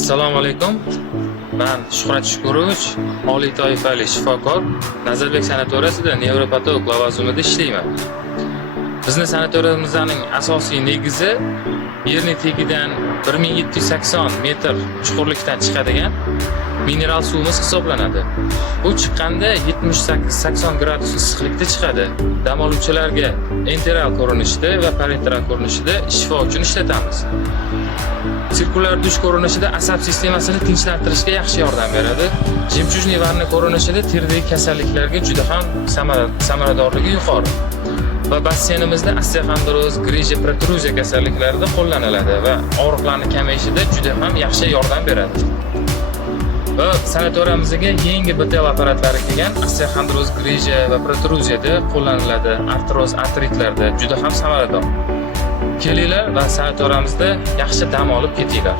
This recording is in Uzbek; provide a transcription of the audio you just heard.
Assalomu alaykum. Men Shuhrat Shukurovich, oliy toifali shifokor, Nazarbek sanatoriyasida nevropatolog lavozimida ishlayman. Bizning sanatoriyamizning asosiy negizi yerning tagidan 1780 metr chuqurlikdan chiqadigan mineral suvimiz hisoblanadi. Bu chiqqanda 78-80 gradus issiqlikda chiqadi. Dam oluvchilarga enteral ko'rinishda va parenteral ko'rinishda shifo uchun ishlatamiz. Sirkulyar dush ko'rinishida asab sistemasini tinchlantirishga yaxshi yordam beradi. Jemchujniy vanna ko'rinishida teridagi kasalliklarga juda ham samaradorligi yuqori. Va basseynimizda osteoxondroz, grija, protruziya kasalliklarida qo'llaniladi va og'riqlarning kamayishida juda ham yaxshi yordam beradi. Va sanatoriyamizga yangi BTL apparatlari kelgan, osteoxondroz, grija va protruziyada qo'llaniladi. Artroz, artritlarda juda ham samarador. Kelinglar va sanatoriyamizda yaxshi dam olib ketinglar.